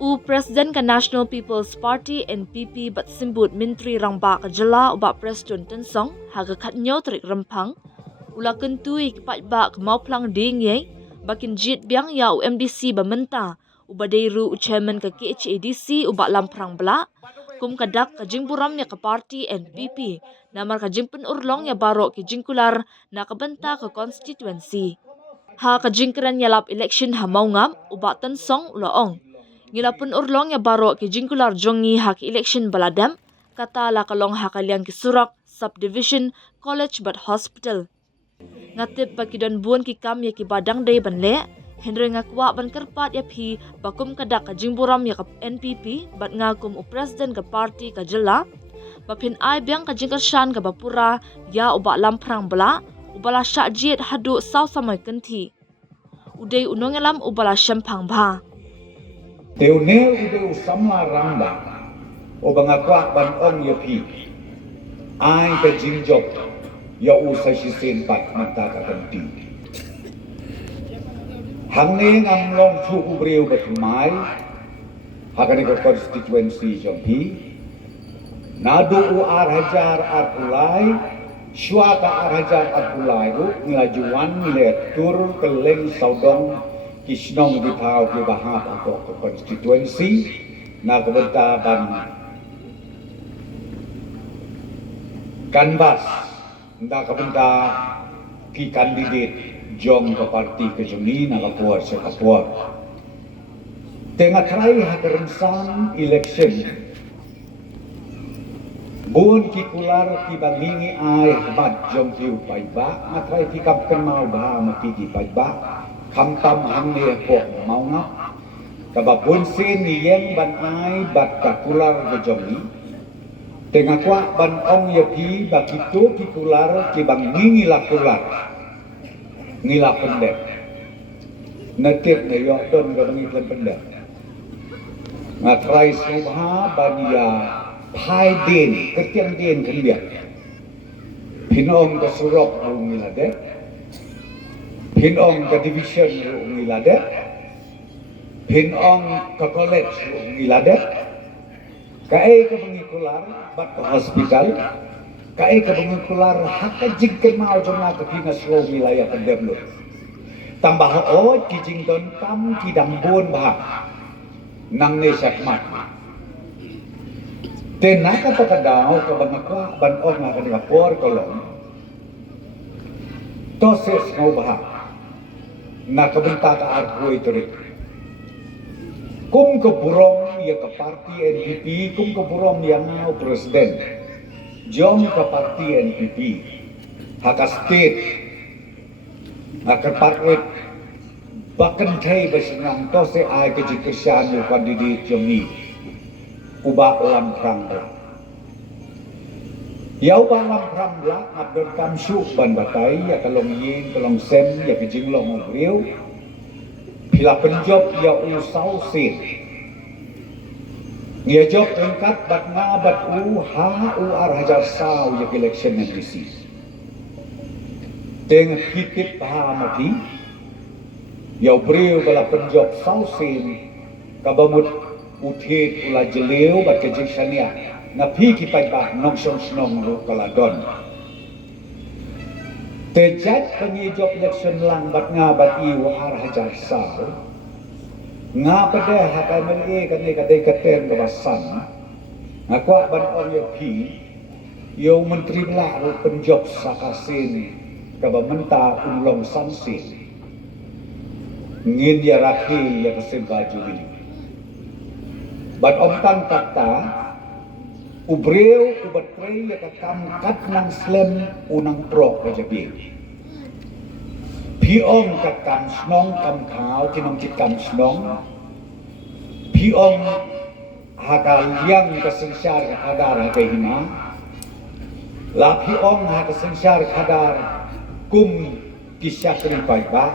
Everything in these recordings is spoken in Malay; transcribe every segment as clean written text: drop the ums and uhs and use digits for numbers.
Presiden ke National People's Party NPP bat simbut Menteri Rangba ke Jela ubat Presiden Tensong haga katnyo terik rempang ula kentui kepat ba kemau plang ding ye bakin jit biang ya UMDC bamenta ubadeiru chairman ke KHADC ubat lamprang bela kum kadak kajing buram ya ke parti NPP namar kajing penurlong ya barok ke jingkular na kebenta ke konstituensi ha kajing keren yalap election ha mau ngam ubat Tensong ulaong ngilapun urlong ya baro ke jingkular jongi hak election baladam kata la kalong hakaliang ki Surak Subdivision College but Hospital ngatip bakidon buon ki kam ya ki badang day banle Henry ngakwa ban kerpat ya phi bakum kadak ka jingburam ya ka NPP bat ngakum presiden ka parti ka Jela bapin ai biang ka jingkershan ka bapura ya uba lamprang bela ubala syajit hadu saw samai kenti udai unongelam ubala syampang ba Teu neu ideu samla ramba o bangakwa ban ong ya pi ai ka jingjok ya usai si sempat mata ka kanti hangne ngam long chu ubreu batmai hakane ka konstituensi jompi nadu ar hajar ar ulai syua ka ar hajar ar ulai ru ngelajuan ngiletur keleng saudong Kisnong di tau ke bahap atau ke konstituensi na kebenta ban kanbas na kebenta ki kandidat jong ke parti ke joni na kapuar se kapuar tengah try hakerensan election bun ki kular ki bangingi ai hamat jong tiu paiba matrai ki kap kenal bah mati ki paibaคำตำหังเนี่ยพวกเมางับกับบุญเส้นนี่ยังบันไอบัดกับกุลาร์กจมีแต่งากว่าบันองยพีบักกิโตกิกุลาร์กิบังงิลากุลาร์งิลาเป็นเด็กนักเก็ตในยอดต้นกับงิเป็นเด็กงาไตรสุภาบัญญาพายเด่นกระเทียมเด่นขึ้นเบียดพี่น้องก็สุรบลงงิลาเด็กPin ong ke division ngilade, pin ong ke college ngilade, kai ke pengikular bat ke hospital, kai ke pengikular hak jingken mau jona ke pinas ro wilayah pendem lu. Tambah o kijing don tam kidang bon bah nang ne sakmat. Tena kata kadau ke bangakwa ban ong akan lapor kolong. Toses mau bah na kabenta ka argoy turik. Kung kaburong ya ka parti NPP, kung kaburong yang ngaw presiden, jom ka parti NPP, haka state, haka parwit, bakan thay basinang to se ay kajikasyan yung kandidat yung ni, uba lam prangla. Yaw ba lam prangla, abdol kamsuk ban batay, ya kalong yin, kalong sem, ya kajinglong ubriw, pila penjob ya usaw sin. Ngia job engkat bat nga bat u ar hajar saw ya election NDC. Teng hitip pahamati, ya ubriw bala penjob saw sin, kabamut uthit ula jelew bat kajing syania. Na piki paiba nong snong ro kaladon. Tejat pengijop election lang bat nga bat iwa ar hajar saw. Nga pada hakai mali kani kadai katen kabasan. Ngakwa ban on yo pi yo menteri lah ro penjob sakasin kabamenta unlong sansin. Ngin ya rakhi ya kasin baju ini. Bat om tan kata ubreu ubatrei ya kakam kat nang slem unang pro kajabi. Piong kakam snong kam khao kinong chikam snong. Piong hakal yang kasensyar kadar hakahima. La piong hakasensyar kadar kum kisyakri paiba.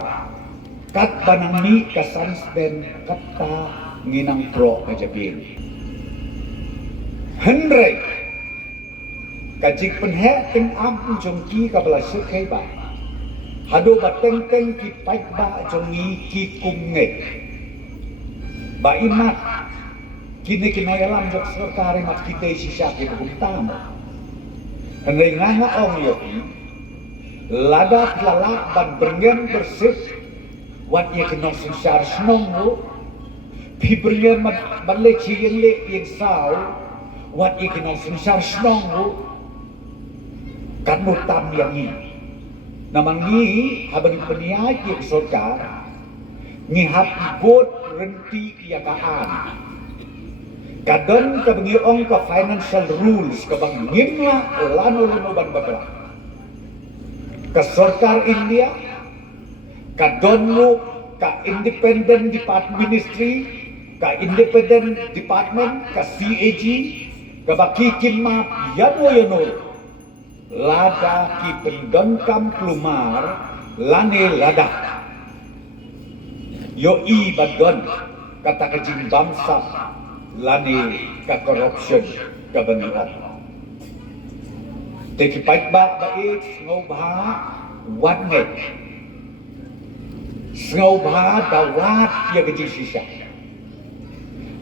Kat banang ni kasansden kata nginang pro kajabi. Henry kajik penhe teng am jongki kabala sukai ba hado bateng teng ki paik ba jongi ki kumnge ba imat kini kinoyalam jok serkari mat kita sisya kita bintang. Henry nganga ong yoki, lada pelala ban berngen bersih, wat ye kenong sensar senongmu, pi berngen ban leci yang sao, wat ye kenong sensar senongmu, kan mutam yang ini. Naman ni habang peniay yang sorkar, ngihap ibot renti iyakaan. Kadon kabangi ong ka financial rules kabang ngimla lano-lano ban bagla. Ka sorkar India, kadon mo ka independent department ministry, ka independent department, ka CAG, kabakikin map yano lada ki pendengkam plumar lane lada yo i badon kata kajing bangsa lane ka corruption ka bangiran teki paitba bait ngobha watnget ngobha dawat ya kajing sisa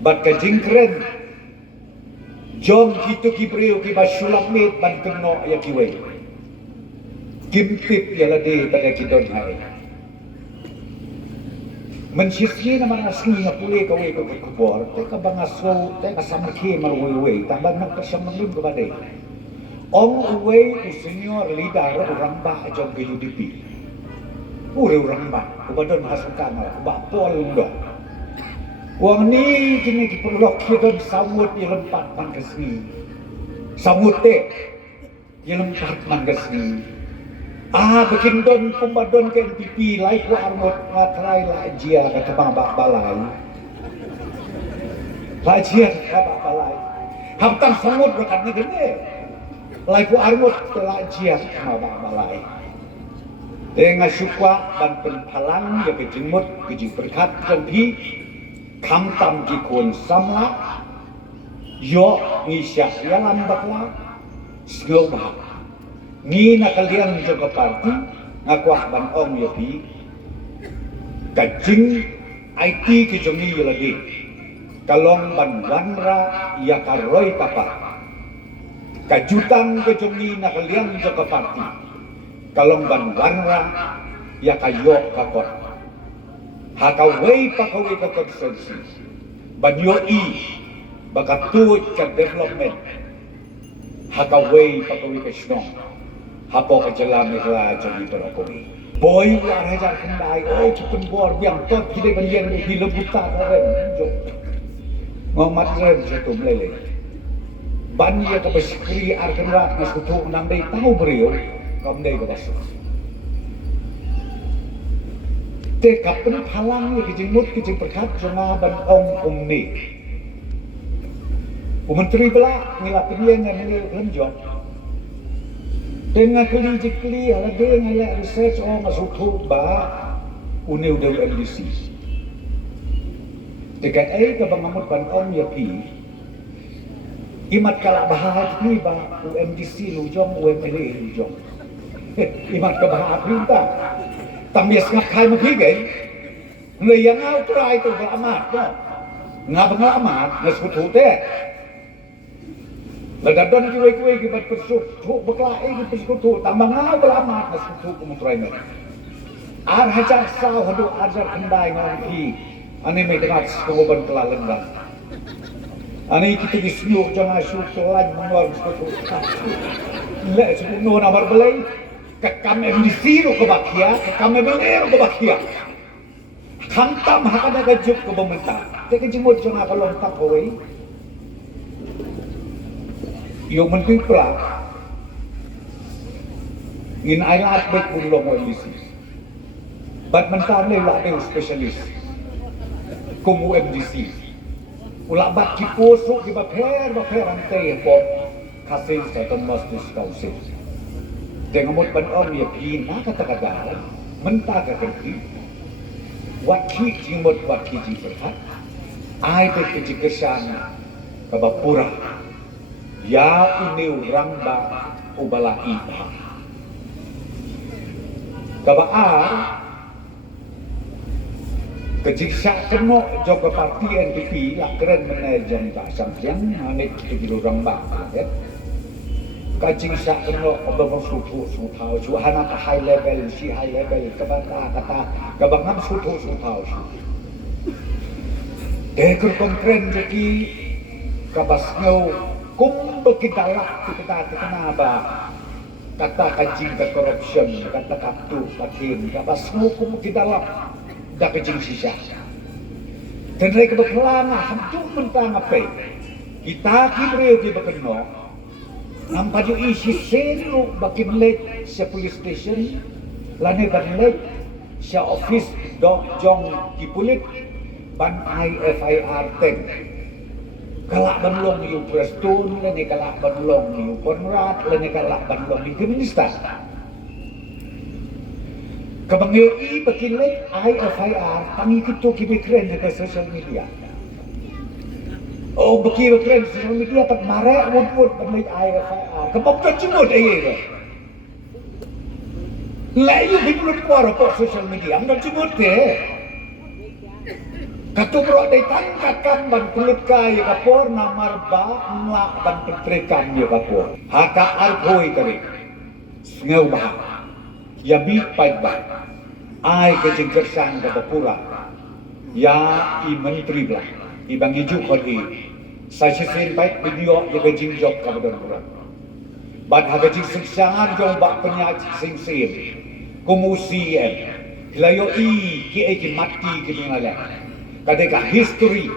bat kajing keren jom kita kibriu ki basulam mit ban keno ya kiwe kimpip ya lade pada kidon hai mensisi naman asli nga puli kawe ko kubor te ka bangaso te ka samaki marwe tambah nak kasamlim ko bade ong uwe u senior leader orang ba jom ke UDP orang ba ko badon hasukan ba pol ndo wang ni kini diperlok kita samut yang lempat man kesini. Samut te yang lempat man kesini. Bikin don pembadon ke NPP lai ku armut matrai la jia kata bang bak balai. La jia kata bak balai. Hamtang samut berkat ni gini. Lai ku armut la jia kata bak balai. Dengan syukwa ban penpalang ya kejimut kejing berkat jampi. Kam tam ki kun samla yo ni sya yalam bakla sloba ni na kalian juga parti ngakuah ban ong yo pi kajing IT ki jongi yo lagi kalong ban wanra ya karoi tapa kajutang ki jongi na kalian juga parti kalong ban wanra ya kayo kakot hakaway pakaway ka consensus banyo bagatuit ka development hakaway pakaway ka snong hapo ka jalami la jadi perakowi boy la hajar kendai kipun bor yang tot kide banyen di lebuta karen jok ngomat ren satu melele bannya ka baskri arkan rak na sutu nandai tahu beriu kamdai ka basu te kapen palang ke jengmut ke jeng berkat jema ban ong ni menteri bela ngilapin dia ngan lenjok dengan keli ala de ngala research ong masuk ba uni udah MDC dekat ke bangamut ban ong ya pi imat kala bahat ni ba UMDC lu jong UMLA lu jong imat ka bahat perintah Tamis ngap kai ma pigayเลยยังเอาตรายตัวอามาดก็งาบงาอามาดนะสุทุเตะแล้วดัดดอนที่ไว้กี่บัดประสุทุบกลาเองเป็นสุทุแต่มางาบอามาดนะสุทุกุมตรายเนี่ยอาจารย์สาวหดูอาจารย์คันได้งาพี่อันนี้ไม่ได้สโตบันกลาลันดันอันนี้kita disuruh jangan suruh lain mengeluarkan suatu le suruh non amar belai kami MDC ke bakia, kami bener ke bakia. Kantam hakada gajuk ke pemerintah. Tapi jemut jangan kalau tak kawai. Yo menteri pula. Ngin ayat baik pun lo MDC. Bat mentar le lah dia spesialis. Kumu MDC. Ulak bat kiposo ki baper antai po kasih satu masjid kausin. Dengan mut ban om ya pina kata-kata mentah kerti wakil jimut wakil jiberhat ai berkeji kesana kabapura ya ini ramba ubala iba kabaar Kejiksa kena joko parti NPP lah keren menajam tak sampian amit tu orang bak kan. Kejiksa kena obang sutu sutau suhana ka high level si high level kabata kata kabangam sutu sutau. Dekor konkren jadi kabasno kum bekidalak kita kenapa kata kajing ke corruption kata kaptu patin kabasno kum bekidalak dah kejing sisa. Dan mereka berkelana hancur mentang apa? Kita kira dia berkena. Nampak juga isi selu bakin lek se police station, lane ban lek se office dok jong ki pulit ban IFIR 10. Kalak ban long yu Preston, lane kalak ban long yu Konrad, lane kalak ban long yu Minister. Kabangyo bakilit IFIR tangi kito kibikren ke social media. Oh bakikren social media tak marek wud bakilit IFIR. Kabangyo cimut aye. Layu bimulut kuara po social media amdan cimut deh. Katu bro day tangkakan ban kulit kaya kapor namar ba ngelak ban pentrikan ya kapor. Haka alkoi tadi. Ngau bah. Ya bi pai ba. Ai kejing kersang ke Bapura. Ya i menteri belah. I bang ijuk kodi. Saya sesin baik video ya kejing jok ke Bapura. Ban ha kejing seksaan jong bak penyak sing-sing. Kumusien. Hilayo i ki eki mati ki ngala. Kadeka history.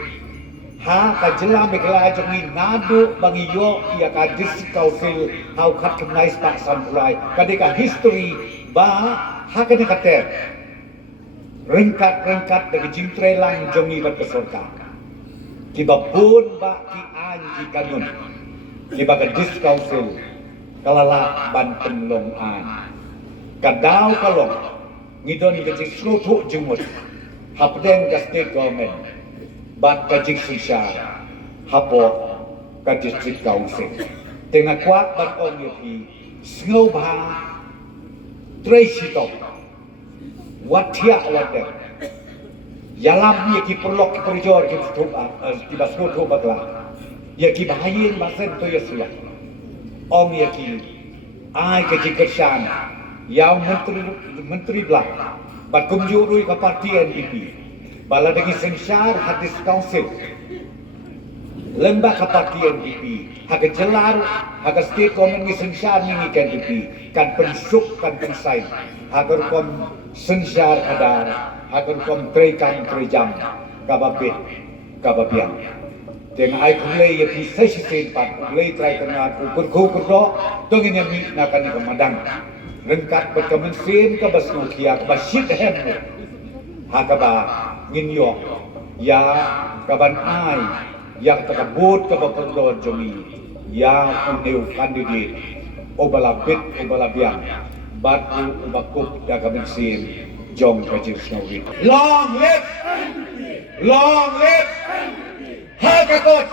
Ha ka jelam bekala jongi nadu bangi yo ia ka diskausil hau kat kenais pak samurai. Kadeka history ba ha kena kata rengkat dari jintrelang jongi bat peserta kiba pun ba ki anji kanun kiba ka diskausil kalala ban penlong an kadau kalong ngidon ka jislutu jumut hapden ka state government bat ka jiksisha hapo ka district council tengah kuat ban ong yopi sngau ba Tracy Top, watia wadah. Yalam ye ki perlok ki perjor ki tuba ki basno tuba kala. Ye ki bahayin basen to yesula. Om ye ki ai ke jikersan. Yang menteri belah. Bat kumjurui ke parti NPP. Bala degi sensar hadis council. Lembah ke parti NPP. Haga jelar, haga state komen ni sensar ni NPP. Kan pensuk, kan pensain. Haga kom sensar kadar. Haga kom trekan trejam. Kababit, kababiang. Dengan ai kulai ye pi sesi pat kulai trai tengah ukur do dongin yang mi nakan ni kemadang. Rengkat berkemen sin ke basnu kia ke basit hem. Haga ba nginyo ya kaban ai yang terkabut ke bapendor jomi yang uneu kandidat obalabit obalabiang batu ubakup dagamin sin jong kajir snowi long live hakakot